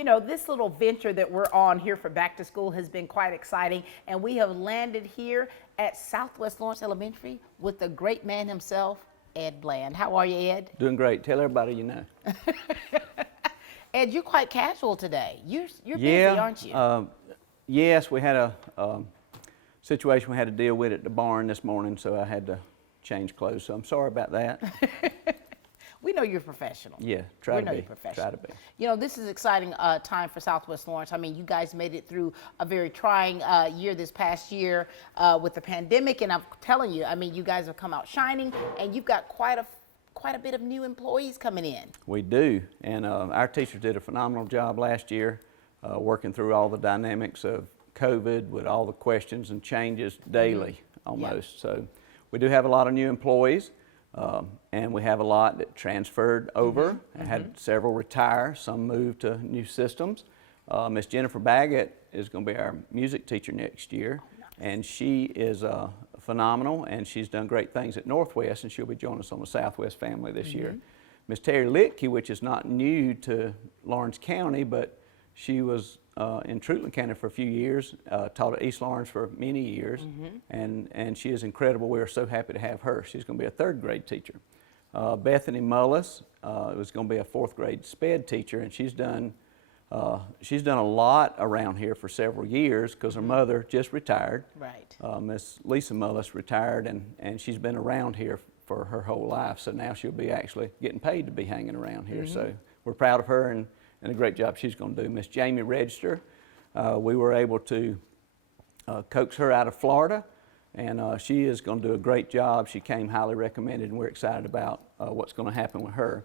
You know, this little venture that we're on here for back to school has been quite exciting, and we have landed here at Southwest Lawrence Elementary with the great man himself, Ed Bland. How are you, Ed? Doing great. Tell everybody you know. Ed, you're quite casual today. You're busy, aren't you? Yes, we had a situation we had to deal with at the barn this morning, so I had to change clothes. So I'm sorry about that. We know you're professional. Yeah, try to be. You're professional. Try to be. You know, this is an exciting time for Southwest Lawrence. I mean, you guys made it through a very trying year this past year with the pandemic, and I'm telling you, I mean, you guys have come out shining, and you've got quite a bit of new employees coming in. We do, and our teachers did a phenomenal job last year working through all the dynamics of COVID with all the questions and changes daily almost. Yep. So we do have a lot of new employees. And we have a lot that transferred over and had several retire. Some moved to new systems. Miss Jennifer Baggett is going to be our music teacher next year. Oh, nice. And she is phenomenal, and she's done great things at Northwest, and she'll be joining us on the Southwest family this year. Miss Terry Litke, which is not new to Lawrence County, but she was in Truitland County for a few years, taught at East Lawrence for many years, and she is incredible. We are so happy to have her. She's going to be a third grade teacher. Bethany Mullis was going to be a fourth grade SPED teacher, and she's done a lot around here for several years because her mother just retired. Right. Miss Lisa Mullis retired, and she's been around here for her whole life, so now she'll be actually getting paid to be hanging around here. So we're proud of her and a great job she's going to do. Miss Jamie Register, we were able to coax her out of Florida, and she is going to do a great job. She came highly recommended, and we're excited about what's going to happen with her.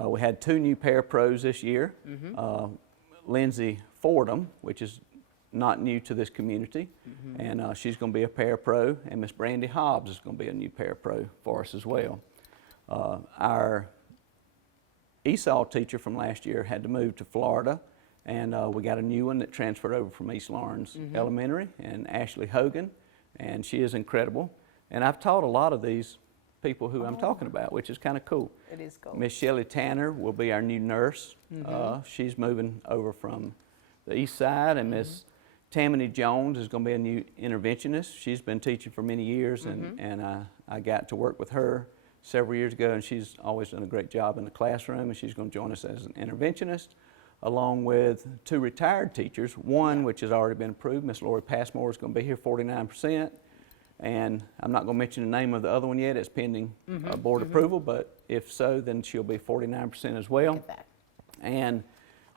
We had two new parapros this year. Lindsey Fordham, which is not new to this community, and she's going to be a parapro, and Miss Brandi Hobbs is going to be a new parapro for us as well. Our ESOL teacher from last year had to move to Florida, and we got a new one that transferred over from East Lawrence Elementary, and Ashley Hogan, and she is incredible. And I've taught a lot of these people who I'm talking about, which is kind of cool. It is cool. Miss Shelley Tanner will be our new nurse. She's moving over from the east side, and Miss Tammany Jones is going to be a new interventionist. She's been teaching for many years, and I got to work with her several years ago, and she's always done a great job in the classroom, and she's going to join us as an interventionist, along with two retired teachers. One, which has already been approved, Miss Lori Passmore is going to be here 49%, and I'm not going to mention the name of the other one yet. It's pending board approval, but if so, then she'll be 49% as well. Look at that. And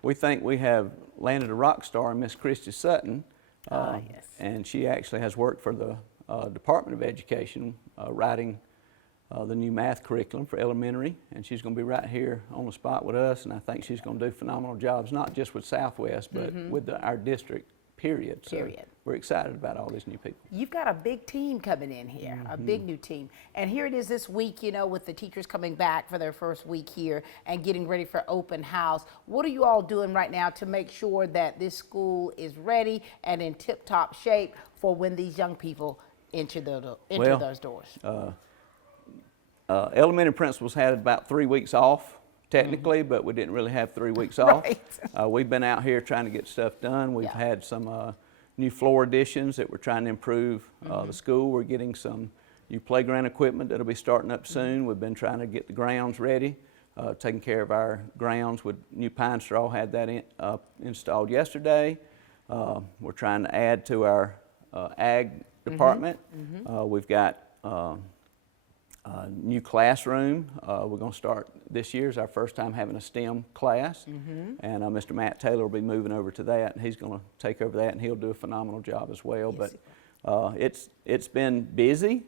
we think we have landed a rock star in Miss Christy Sutton, and she actually has worked for the Department of Education writing the new math curriculum for elementary, and she's going to be right here on the spot with us, and I think she's going to do phenomenal jobs, not just with Southwest, but with our district, period. So we're excited about all these new people. You've got a big team coming in here, a big new team. And here it is this week, you know, with the teachers coming back for their first week here and getting ready for open house. What are you all doing right now to make sure that this school is ready and in tip-top shape for when these young people enter those doors? Elementary principals had about 3 weeks off, technically, but we didn't really have 3 weeks off. We've been out here trying to get stuff done. We've had some new floor additions that we're trying to improve the school. We're getting some new playground equipment that'll be starting up soon. We've been trying to get the grounds ready, taking care of our grounds with new pine straw. Had that installed yesterday. We're trying to add to our ag department. We've got new classroom. We're going to start this year is our first time having a STEM class, and Mr. Matt Taylor will be moving over to that, and he's going to take over that, and he'll do a phenomenal job as well. Yes, but it's been busy,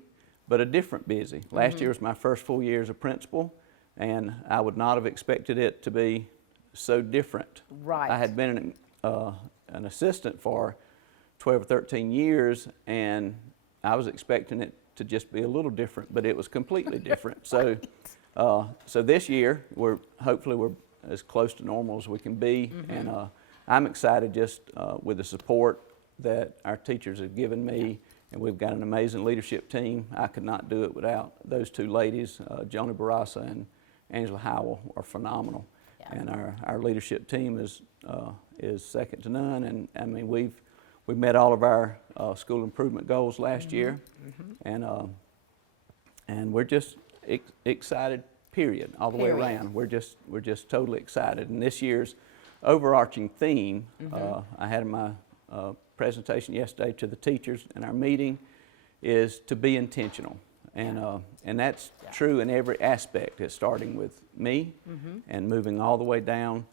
but a different busy. Last year was my first full year as a principal, and I would not have expected it to be so different. Right. I had been an assistant for 12 or 13 years, and I was expecting it to just be a little different, but it was completely different. So, so this year, hopefully we're as close to normal as we can be, and I'm excited just with the support that our teachers have given me, and we've got an amazing leadership team. I could not do it without those two ladies, Joni Barassa and Angela Howell, are phenomenal. And our leadership team is is second to none, and I mean we met all of our school improvement goals last year, and we're just excited. Period, all the way around. We're just totally excited. And this year's overarching theme, I had in my presentation yesterday to the teachers in our meeting, is to be intentional. And that's true in every aspect. It's starting with me and moving all the way down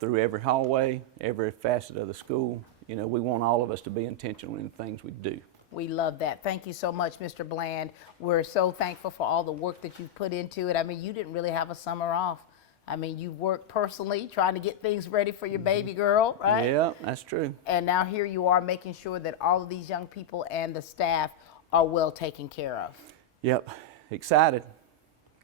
through every hallway, every facet of the school. You know, we want all of us to be intentional in the things we do. We love that. Thank you so much, Mr. Bland. We're so thankful for all the work that you've put into it. I mean, you didn't really have a summer off. I mean, you worked personally trying to get things ready for your baby girl, right? Yeah, that's true. And now here you are making sure that all of these young people and the staff are well taken care of. Yep, excited.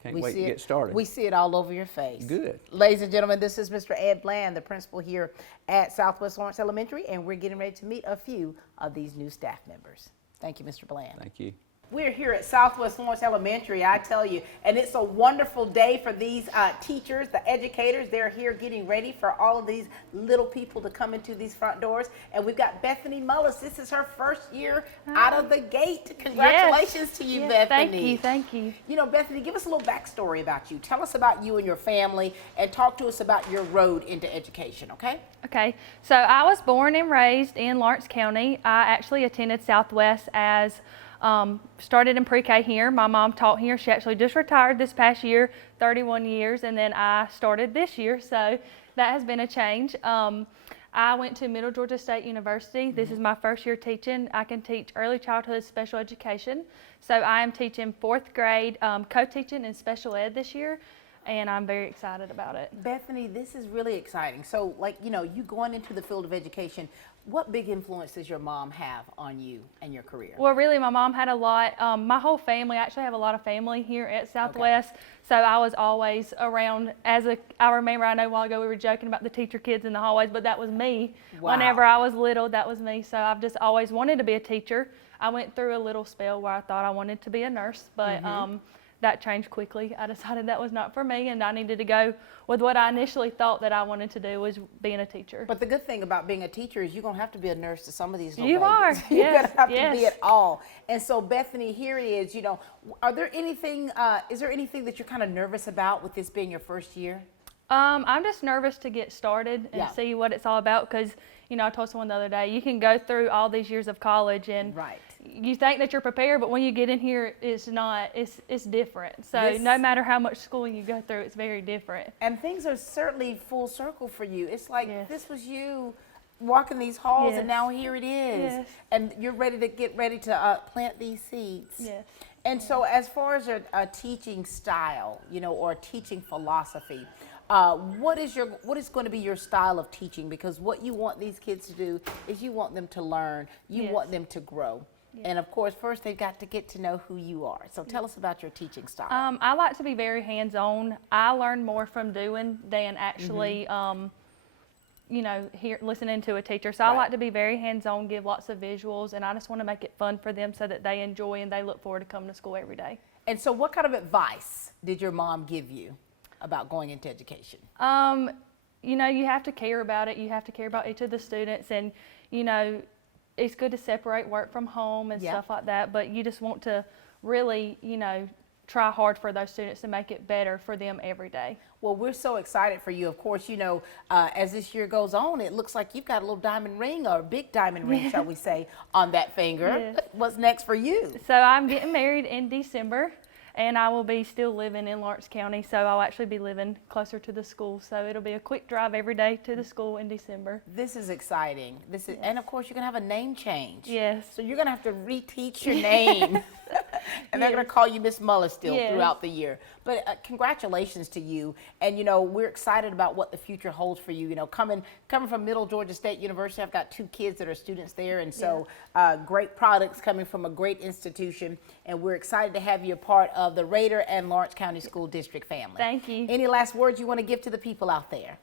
Can't wait to get started. We see it all over your face. Good. Ladies and gentlemen, this is Mr. Ed Bland, the principal here at Southwest Lawrence Elementary, and we're getting ready to meet a few of these new staff members. Thank you, Mr. Bland. Thank you. We're here at Southwest Lawrence Elementary, I tell you, and it's a wonderful day for these teachers, the educators. They're here getting ready for all of these little people to come into these front doors. And we've got Bethany Mullis. This is her first year out of the gate. Congratulations to you, Bethany. Thank you. You know, Bethany, give us a little backstory about you. Tell us about you and your family, and talk to us about your road into education, okay? Okay, so I was born and raised in Lawrence County. I actually attended Southwest as started in pre-K here. My mom taught here. She actually just retired this past year, 31 years, and then I started this year, so that has been a change. I went to Middle Georgia State University. This is my first year teaching. I can teach early childhood special education. So I am teaching 4th grade, co-teaching in special ed this year, and I'm very excited about it. Bethany, this is really exciting. So, like, you know, you going into the field of education, what big influence does your mom have on you and your career? Well, really, my mom had a lot. My whole family, I actually have a lot of family here at Southwest, so I was always around. I remember, I know a while ago we were joking about the teacher kids in the hallways, but that was me. Wow. Whenever I was little, that was me. So I've just always wanted to be a teacher. I went through a little spell where I thought I wanted to be a nurse, but that changed quickly. I decided that was not for me, and I needed to go with what I initially thought that I wanted to do, was being a teacher. But the good thing about being a teacher is you're going to have to be a nurse to some of these little You babies. are. You're going Yes, to have yes. to be it all. And so, Bethany, here it is. You know, are there anything, is there anything that you're kind of nervous about with this being your first year? I'm just nervous to get started and see what it's all about, because, you know, I told someone the other day, you can go through all these years of college and you think that you're prepared, but when you get in here, it's not. It's different. So no matter how much schooling you go through, it's very different. And things are certainly full circle for you. It's like this was you walking these halls, and now here it is. And you're ready to get ready to plant these seeds. And so, as far as a teaching style, you know, or a teaching philosophy, what is going to be your style of teaching? Because what you want these kids to do is you want them to learn, you want them to grow. And of course, first they've got to get to know who you are. So tell us about your teaching style. I like to be very hands-on. I learn more from doing than actually, you know, listening to a teacher. So I like to be very hands-on, give lots of visuals, and I just want to make it fun for them so that they enjoy and they look forward to coming to school every day. And so what kind of advice did your mom give you about going into education? You know, you have to care about it. You have to care about each of the students, and, you know, it's good to separate work from home and stuff like that, but you just want to really, you know, try hard for those students to make it better for them every day. Well, we're so excited for you. Of course, you know, as this year goes on, it looks like you've got a little diamond ring, or a big diamond ring, shall we say, on that finger. What's next for you? So I'm getting married in December, and I will be still living in Lawrence County, so I'll actually be living closer to the school. So it'll be a quick drive every day to the school in December. This is exciting. And of course, you're going to have a name change. Yes. So you're going to have to reteach your name. And they're going to call you Miss Mullis still throughout the year. But congratulations to you. And, you know, we're excited about what the future holds for you. You know, coming from Middle Georgia State University, I've got 2 kids that are students there. And so great products coming from a great institution. And we're excited to have you a part of the Raider and Lawrence County School District family. Thank you. Any last words you want to give to the people out there?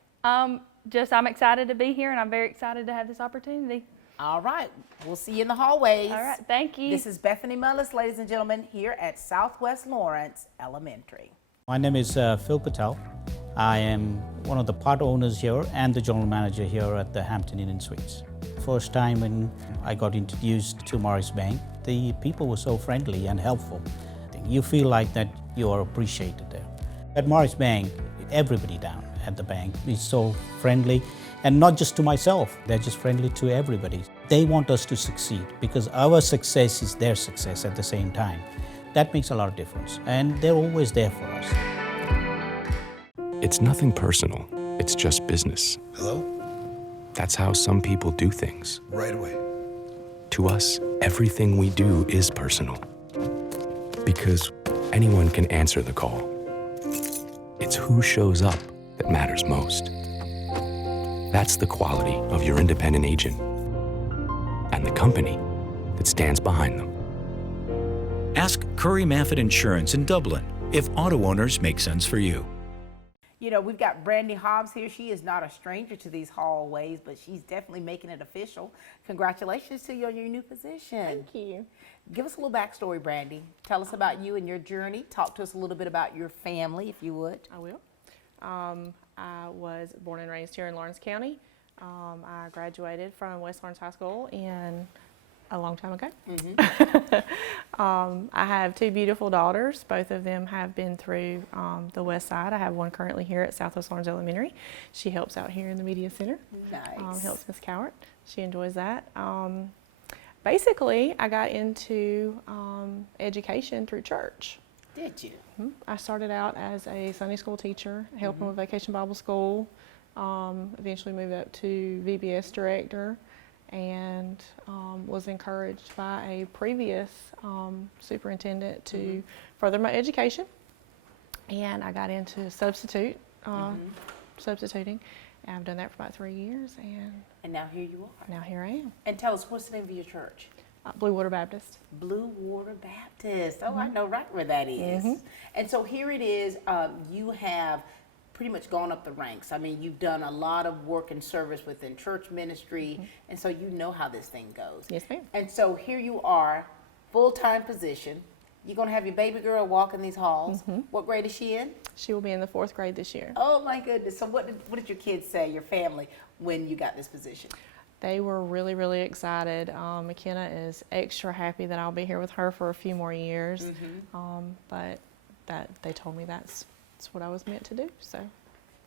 Just I'm excited to be here, and I'm very excited to have this opportunity. All right. We'll see you in the hallways. All right. Thank you. This is Bethany Mullis, ladies and gentlemen, here at Southwest Lawrence Elementary. My name is Phil Patel. I am one of the part owners here and the general manager here at the Hampton Inn and Suites. First time when I got introduced to Morris Bank, the people were so friendly and helpful. You feel like that you are appreciated there. At Morris Bank, everybody down at the bank is so friendly, and not just to myself, they're just friendly to everybody. They want us to succeed because our success is their success at the same time. That makes a lot of difference, and they're always there for us. It's nothing personal, it's just business. Hello? That's how some people do things. Right away. To us, everything we do is personal. Because anyone can answer the call. It's who shows up that matters most. That's the quality of your independent agent and the company that stands behind them. Ask Curry Maffett Insurance in Dublin if auto owners make sense for you. You know, we've got Brandi Hobbs here. She is not a stranger to these hallways, but she's definitely making it official. Congratulations to you on your new position. Thank you. Give us a little backstory, Brandi. Tell us about you and your journey. Talk to us a little bit about your family, if you would. I will. I was born and raised here in Lawrence County. I graduated from West Lawrence High School a long time ago. I have two beautiful daughters. Both of them have been through the West Side. I have one currently here at Southwest Lawrence Elementary. She helps out here in the Media Center. Nice. Helps Miss Cowart. She enjoys that. Basically, I got into education through church. Did you? I started out as a Sunday school teacher, helping with Vacation Bible School. Eventually moved up to VBS director, and was encouraged by a previous superintendent to further my education. And I got into substituting. And I've done that for about 3 years, And now here you are. now here I am. And tell us, what's the name of your church? Blue Water Baptist. Blue Water Baptist. Oh, I know right where that is. And so here it is. You have pretty much gone up the ranks. I mean, you've done a lot of work and service within church ministry, and so you know how this thing goes. Yes, ma'am. And so here you are, full-time position. You're going to have your baby girl walking these halls. What grade is she in? She will be in the 4th grade this year. Oh, my goodness. So what did your kids say, your family, when you got this position? They were really, really excited. McKenna is extra happy that I'll be here with her for a few more years. But they told me that's what I was meant to do. So.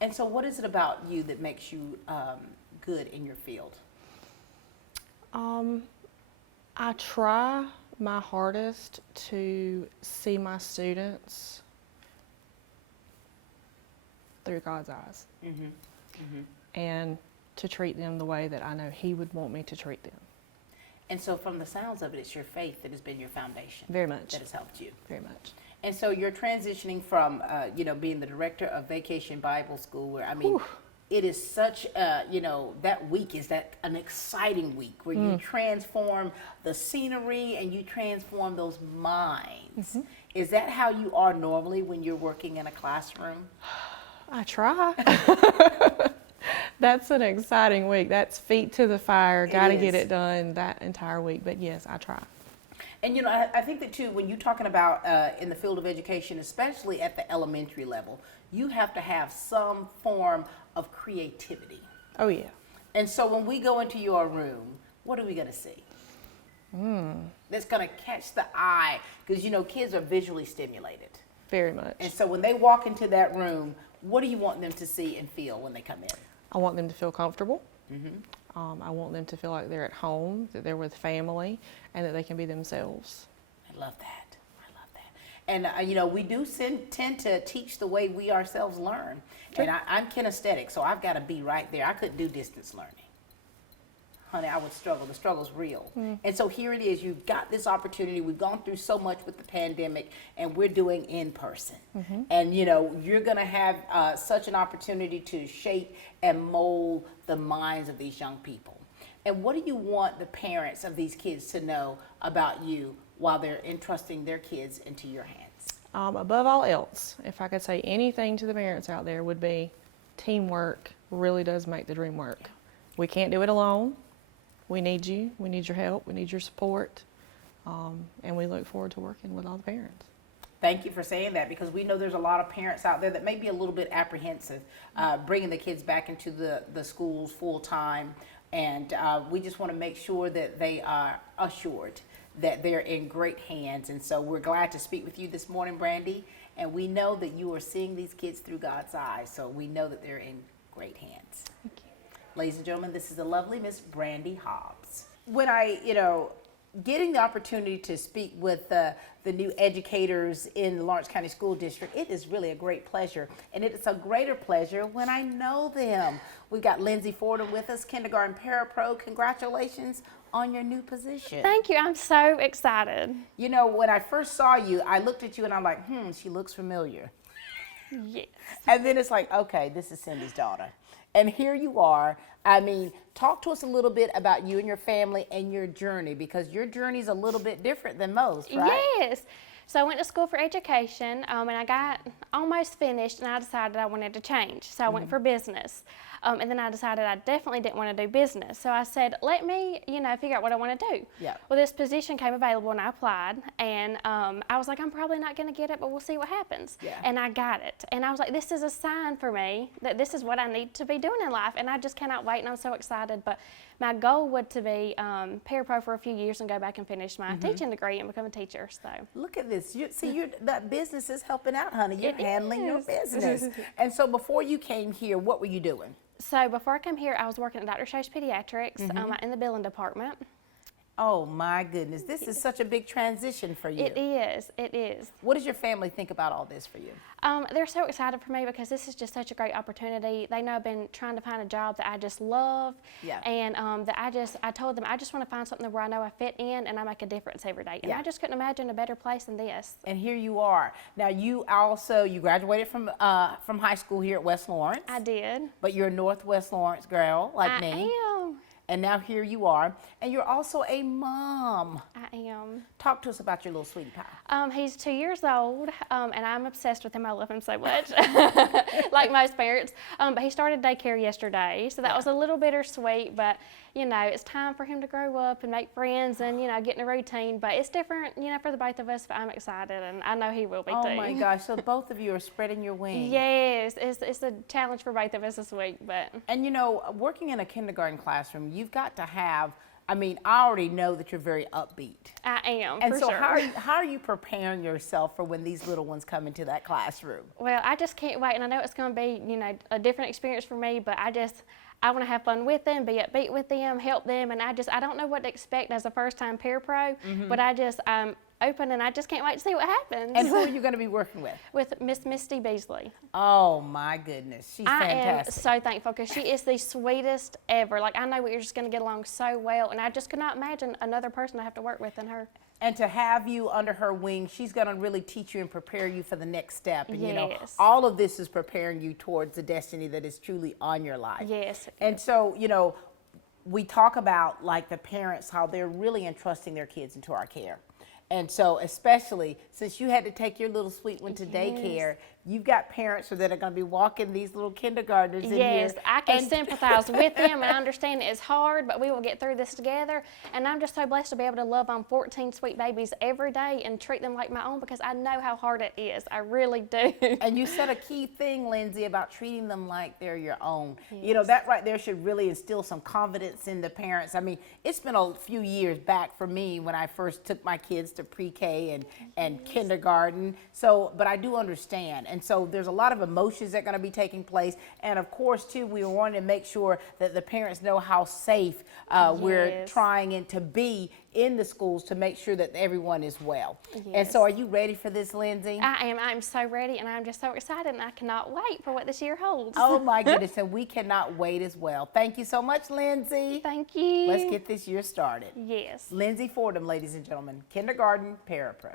And so what is it about you that makes you good in your field? I try my hardest to see my students through God's eyes. And to treat them the way that I know He would want me to treat them. And so from the sounds of it, it's your faith that has been your foundation. Very much. That has helped you. Very much. And so you're transitioning from, being the director of Vacation Bible School, where, I mean, it is such, that week is an exciting week where you transform the scenery and you transform those minds. Is that how you are normally when you're working in a classroom? I try. That's an exciting week. That's feet to the fire. Got to get it done that entire week. But yes, I try. And I think that too, when you're talking about in the field of education, especially at the elementary level, you have to have some form of creativity. Oh yeah. And so when we go into your room, what are we going to see? That's going to catch the eye, because kids are visually stimulated. Very much. And so when they walk into that room, what do you want them to see and feel when they come in? I want them to feel comfortable. I want them to feel like they're at home, that they're with family, and that they can be themselves. I love that. And, we do tend to teach the way we ourselves learn. Sure. And I'm kinesthetic, so I've got to be right there. I couldn't do distance learning. Honey, I would struggle. The struggle's real. And so here it is. You've got this opportunity. We've gone through so much with the pandemic, and we're doing in person. And, you're going to have such an opportunity to shape and mold the minds of these young people. And what do you want the parents of these kids to know about you while they're entrusting their kids into your hands? Above all else, if I could say anything to the parents out there, would be teamwork really does make the dream work. We can't do it alone. We need you. We need your help. We need your support. And we look forward to working with all the parents. Thank you for saying that, because we know there's a lot of parents out there that may be a little bit apprehensive bringing the kids back into the schools full time, and we just want to make sure that they are assured that they're in great hands. And so we're glad to speak with you this morning, Brandi, and we know that you are seeing these kids through God's eyes, so we know that they're in great hands. Thank you. Ladies and gentlemen, this is the lovely Miss Brandi Hobbs. When I, getting the opportunity to speak with the new educators in the Lawrence County School District, it is really a great pleasure. And it is a greater pleasure when I know them. We've got Lindsey Fordham with us, kindergarten parapro. Congratulations on your new position. Thank you. I'm so excited. When I first saw you, I looked at you and I'm like, she looks familiar. Yes. And then it's like, okay, this is Cindy's daughter. And here you are. I mean, talk to us a little bit about you and your family and your journey, because your journey is a little bit different than most, right? Yes. So I went to school for education, and I got almost finished, and I decided I wanted to change. So I went for business. And then I decided I definitely didn't want to do business. So I said, let me, figure out what I want to do. Yeah. Well, this position came available and I applied, and I was like, I'm probably not going to get it, but we'll see what happens. Yeah. And I got it. And I was like, this is a sign for me that this is what I need to be doing in life, and I just cannot wait, and I'm so excited. But my goal would to be parapro for a few years and go back and finish my teaching degree and become a teacher. So Look at this. That business is helping out, honey. You're It handling your is. business. And so before you came here, what were you doing? So before I came here, I was working at Dr. Shay's Pediatrics in the billing department. Oh my goodness, this is such a big transition for you. It is, it is. What does your family think about all this for you? They're so excited for me because this is just such a great opportunity. They know I've been trying to find a job that I just love. Yeah. And I told them I just want to find something where I know I fit in and I make a difference every day. And Yeah. I just couldn't imagine a better place than this. And here you are. Now you graduated from high school here at West Lawrence. I did. But you're a Northwest Lawrence girl like I me. am. And now here you are. And you're also a mom. I am. Talk to us about your little sweetie pie. He's 2 years old, and I'm obsessed with him. I love him so much, like most parents. But he started daycare yesterday, so that was a little bittersweet. But it's time for him to grow up and make friends and get in a routine. But it's different, for the both of us. But I'm excited, and I know he will be too. Oh my gosh! So both of you are spreading your wings. Yes, it's a challenge for both of us this week. But And working in a kindergarten classroom, you've got to have. I already know that you're very upbeat. I am, And for so sure. how are you preparing yourself for when these little ones come into that classroom? Well, I just can't wait, and I know it's going to be, a different experience for me, but I want to have fun with them, be upbeat with them, help them, and I don't know what to expect as a first-time parapro, but I'm open, and I just can't wait to see what happens. And who are you going to be working with? With Miss Misty Beasley. Oh my goodness, she's fantastic. I am so thankful because she is the sweetest ever. Like, I know we're just going to get along so well, and I just could not imagine another person I have to work with than her. And to have you under her wing, she's going to really teach you and prepare you for the next step. And Yes. all of this is preparing you towards the destiny that is truly on your life. Yes. And so, we talk about like the parents, how they're really entrusting their kids into our care. And so, especially since you had to take your little sweet one to daycare, you've got parents that are going to be walking these little kindergartners in here. Yes, I can sympathize with them, and I understand it's hard, but we will get through this together. And I'm just so blessed to be able to love on 14 sweet babies every day and treat them like my own, because I know how hard it is. I really do. And you said a key thing, Lindsey, about treating them like they're your own. That right there should really instill some confidence in the parents. It's been a few years back for me when I first took my kids to pre-K and kindergarten. So, but I do understand. And so there's a lot of emotions that are going to be taking place. And of course, too, we want to make sure that the parents know how safe we're trying to be in the schools to make sure that everyone is well. And so are you ready for this, Lindsey? I am. I'm so ready, and I'm just so excited, and I cannot wait for what this year holds. Oh my goodness, and we cannot wait as well. Thank you so much, Lindsey. Thank you. Let's get this year started. Yes. Lindsey Fordham, ladies and gentlemen, kindergarten parapro.